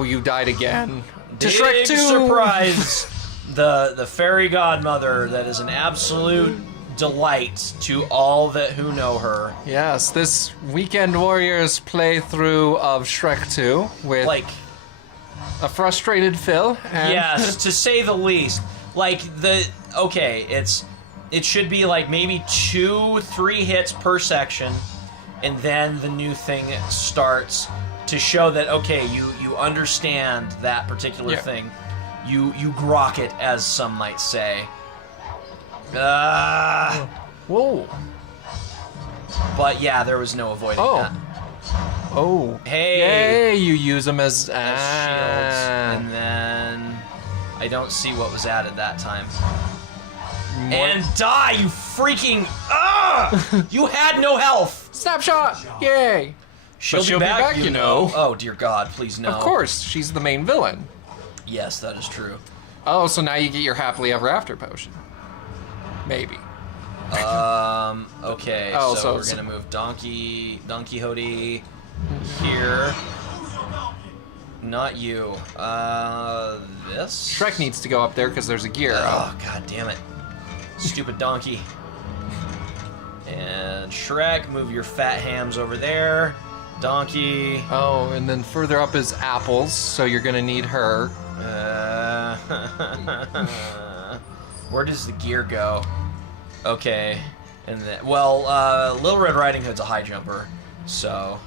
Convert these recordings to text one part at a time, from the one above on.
Oh, you died again. To Big Shrek 2! surprise. The fairy godmother that is an absolute delight to all that who know her. Yes, this Weekend Warriors playthrough of Shrek 2 with Like, a frustrated Phil. And yes, to say the least. Like, it should be like maybe 2-3 hits per section, and then the new thing starts to show that, okay, you understand that particular thing. You grok it, as some might say. Whoa. But yeah, there was no avoiding that. Oh. Hey! You use them as Shields. And then I don't see what was added that time. And die, you freaking... You had no health! Snapshot! Yay! She'll be back, you know. Oh, dear God, please no. Of course, she's the main villain. Yes, that is true. Oh, so now you get your happily ever after potion. Maybe. Okay, Oh, so so- we're gonna move Don Quixote here. Not you. This? Shrek needs to go up there because there's a gear. Oh, God damn it. Stupid donkey. And Shrek, move your fat hams over there. Donkey. Oh, and then further up is Apples, so you're gonna need her. Where does the gear go? Okay. And then, well, Little Red Riding Hood's a high jumper, so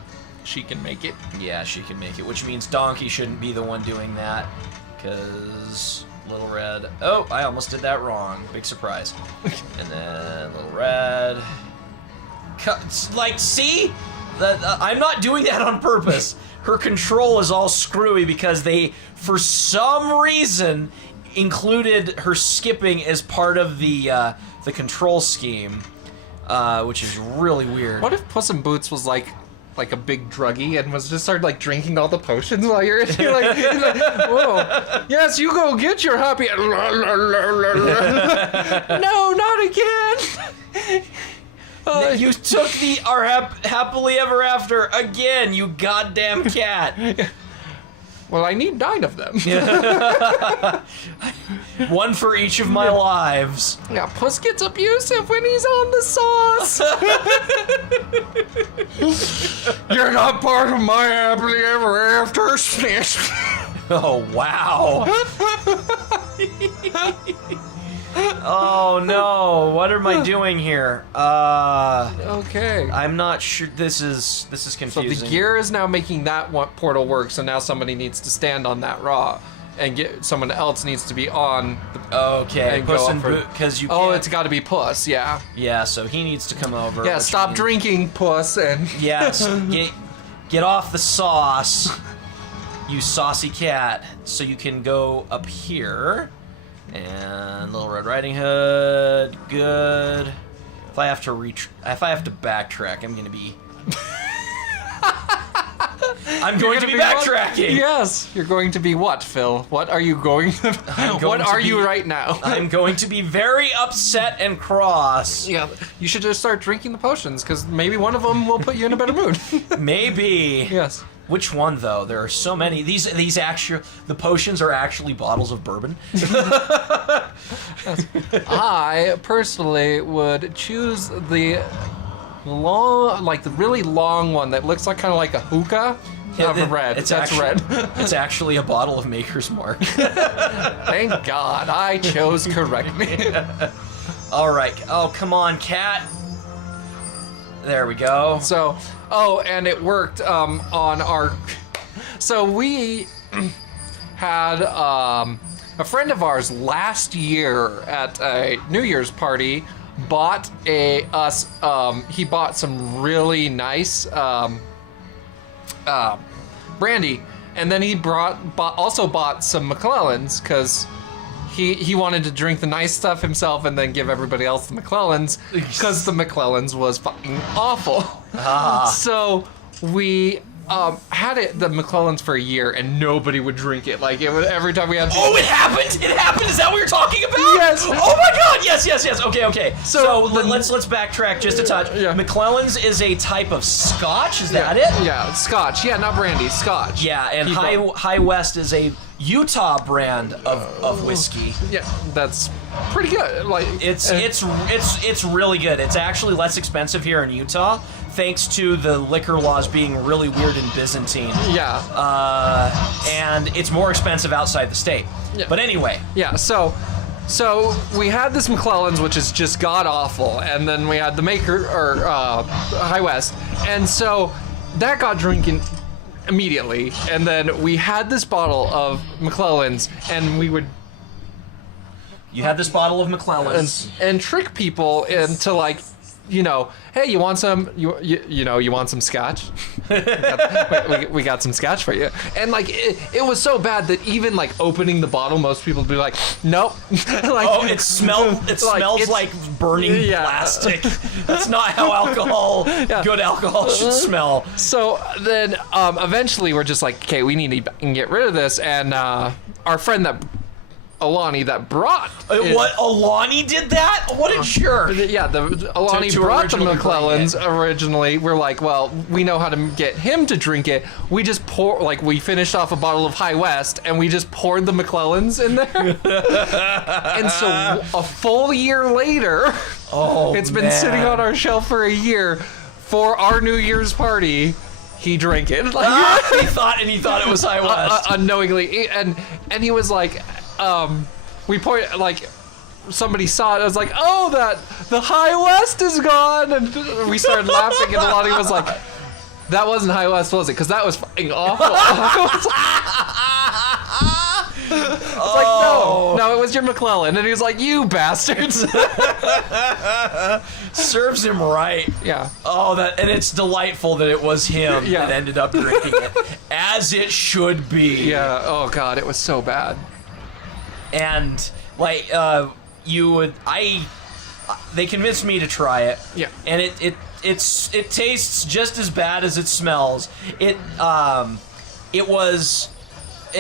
She can make it. yeah, she can make it, which means Donkey shouldn't be the one doing that, because Little Red... Oh, I almost did that wrong. Big surprise. And then Little Red... Like, see? I'm not doing that on purpose. Her control is all screwy because they, for some reason, included her skipping as part of the control scheme, which is really weird. What if Puss in Boots was like a big druggie and was just started like drinking all the potions while you're in here? Like, whoa, yes, you go get your happy. No, not again. You took our happily ever after again, you goddamn cat. Well, I need 9 of them. One for each of my lives. Yeah, Puss gets abusive when he's on the sauce. You're not part of my happily ever after. Oh, wow. Oh, no. What am I doing here? Okay. I'm not sure. This is confusing. So the gear is now making that one portal work, so now somebody needs to stand on that raw, and someone else needs to be on the... Okay, and Puss go in up for- Boots, because you can't... Oh, it's got to be Puss, yeah. Yeah, so he needs to come over. Yeah, which stop means- drinking, Puss, and... Yes, get off the sauce, you saucy cat. So you can go up here, and Little Red Riding Hood, good. If I have to backtrack, I'm gonna be... I'm going to be backtracking. Yes, you're going to be what, Phil? What are you going to... What are you right now? I'm going to be very upset and cross. Yeah, you should just start drinking the potions, because maybe one of them will put you in a better mood. Maybe. Yes. Which one, though? There are so many. The potions are actually bottles of bourbon. I personally would choose the long, like the really long one that looks like kind of like a hookah. Red. That's red. It's actually a bottle of Maker's Mark. Thank God I chose correctly. All right. Oh, come on, cat. There we go. So, and it worked on our... So we had a friend of ours last year at a New Year's party bought he bought some really nice brandy, and then he also bought some McClellans because he wanted to drink the nice stuff himself and then give everybody else the McClellans because the McClellans was fucking awful. So we had the McClellans for a year, and nobody would drink it. Like, it would, every time we had... Oh, it happened! It happened! Is that what you're talking about? Yes! Oh my god! Yes, yes, yes. Okay, okay. So let's backtrack just a touch. Yeah. McClellan's is a type of scotch, is that it? Yeah, scotch. Yeah, not brandy, scotch. Yeah, and High West is a Utah brand of whiskey. Yeah, that's pretty good. Like it's really good. It's actually less expensive here in Utah, thanks to the liquor laws being really weird in Byzantine. Yeah. And it's more expensive outside the state. Yeah. But anyway. Yeah, so we had this McClellan's, which is just god awful, and then we had the Maker or High West, and so that got drinking immediately, and then we had this bottle of McClellan's, and we would You had this bottle of McClellan's and trick people into, like, you know, hey, you want some? You know, you want some scotch? we got some scotch for you. And like, it was so bad that even like opening the bottle, most people would be like, nope. Like, oh, it smells like burning plastic. That's not how good alcohol should smell. So then, eventually, we're just like, okay, we need to get rid of this. And our friend Alani that brought what Alani did that? What a jerk! Yeah, Alani brought the McClellans originally. We're like, well, we know how to get him to drink it. We just we finished off a bottle of High West and we just poured the McClellans in there. And so a full year later, it's been sitting on our shelf for a year. For our New Year's party, he drank it. Like, he thought it was High West unknowingly, and he was like. We point like somebody saw it. I was like, "Oh, the High West is gone," and we started laughing. And Alani was like, "That wasn't High West, was it? Because that was fucking awful." I was like, no, it was your McClellan. And he was like, "You bastards!" Serves him right. Yeah. Oh, and it's delightful that it was him that ended up drinking it, as it should be. Yeah. Oh God, it was so bad. And like they convinced me to try it. Yeah. And it tastes just as bad as it smells. It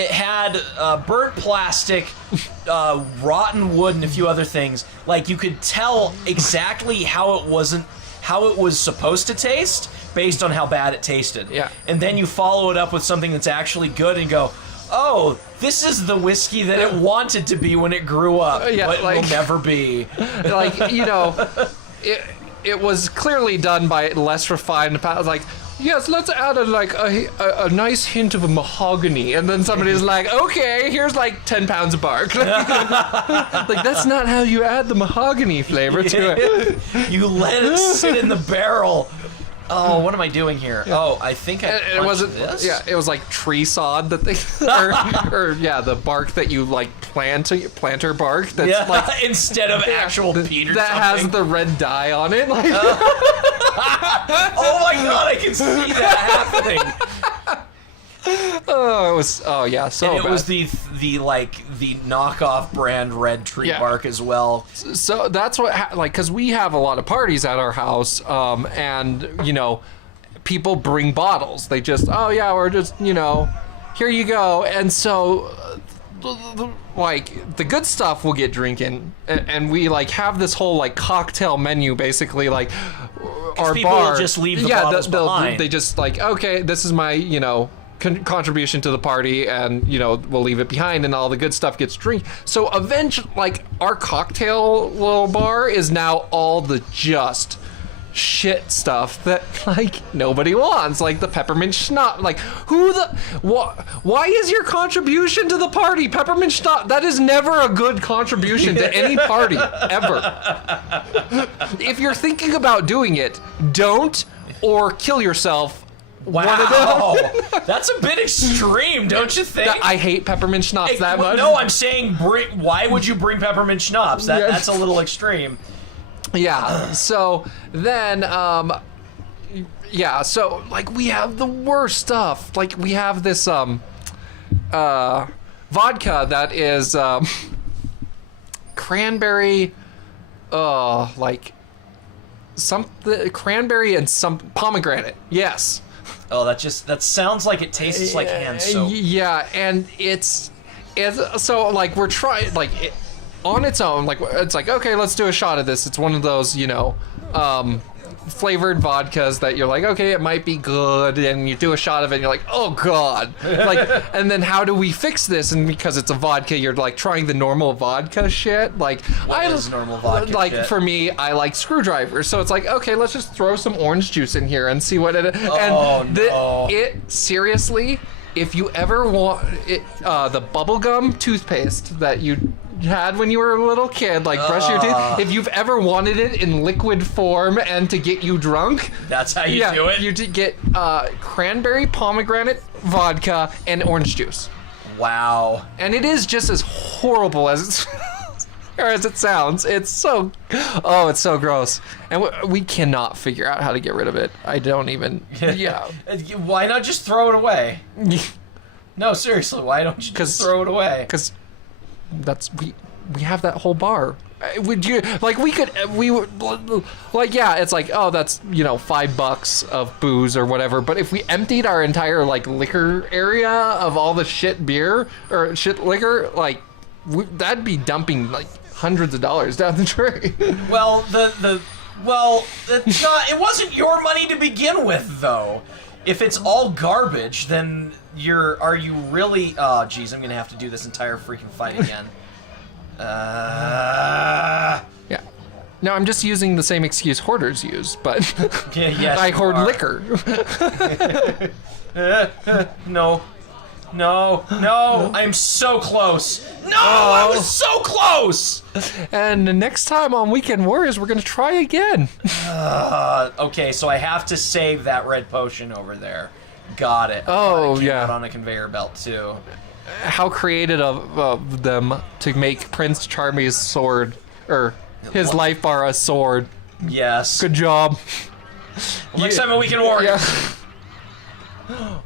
had burnt plastic, rotten wood, and a few other things. Like, you could tell exactly how it was supposed to taste based on how bad it tasted. Yeah. And then you follow it up with something that's actually good and go, oh, this is the whiskey that it wanted to be when it grew up, but will never be. Like, you know, it was clearly done by less refined. Like, yes, let's add a nice hint of a mahogany, and then somebody's like, okay, here's like 10 pounds of bark. Like, that's not how you add the mahogany flavor to it. You let it sit in the barrel. Oh, what am I doing here? Yeah. Oh, I think it wasn't this. Yeah, it was like tree sod that they, or the bark that you like planter bark. That's like instead of actual peat or that something. has the red dye on it. Like, oh my God, I can see that happening. Oh, it was. Oh yeah, so and it bad. was the knockoff brand red tree bark as well. So that's what because we have a lot of parties at our house, and you know, people bring bottles. They just we're just here you go, and so like the good stuff we'll get drinking, and we like have this whole like cocktail menu basically like our people bar will just leave the bottles behind. They just like, okay, this is my contribution to the party, and we'll leave it behind, and all the good stuff gets drink. So eventually, like, our cocktail little bar is now all the just shit stuff that like nobody wants, like the peppermint schnapps. Like, why is your contribution to the party peppermint schnapps? That is never a good contribution to any party ever. If you're thinking about doing it, don't, or kill yourself. Wow, that's a bit extreme, don't you think? I hate peppermint schnapps that much. No, I'm saying, why would you bring peppermint schnapps? That's a little extreme. Yeah. So then, so like we have the worst stuff. Like we have this vodka that is cranberry, like something cranberry and some pomegranate. Yes. Oh, that sounds like it tastes like hand soap. Yeah, and it's so like we're trying like on its own. Like it's like okay, let's do a shot of this. It's one of those flavored vodkas that you're like, okay, it might be good, and you do a shot of it and you're like, oh god, like, and then how do we fix this? And because it's a vodka, you're like trying the normal vodka shit. Like what is normal vodka like shit? For me, I like screwdrivers, so it's like, okay, let's just throw some orange juice in here and see what it no. It seriously, if you ever want it, the bubblegum toothpaste that you had when you were a little kid, like brush your teeth, if you've ever wanted it in liquid form and to get you drunk, that's how you do it. You get cranberry pomegranate vodka and orange juice. Wow. And it is just as horrible as it's or as it sounds. It's so gross, and we cannot figure out how to get rid of it. I don't even. Yeah. Why not just throw it away? No, seriously, why don't you just throw it away? Because we have that whole bar. Would you like we would like yeah, it's like, oh, that's $5 of booze or whatever, but if we emptied our entire like liquor area of all the shit beer or shit liquor, like that'd be dumping like hundreds of dollars down the drain. Well, it's not, it wasn't your money to begin with, though. If it's all garbage, then are you really? Oh, geez, I'm gonna have to do this entire freaking fight again. Yeah. No, I'm just using the same excuse hoarders use, but yes, I hoard liquor. No, I'm so close. No, I was so close. And the next time on Weekend Warriors, we're gonna try again. Okay, so I have to save that red potion over there. Got it. Oh, it yeah. Out on a conveyor belt too. How creative of them to make Prince Charmy's sword, or his life bar, a sword. Yes. Good job. Next time on Weekend Warriors. Yeah.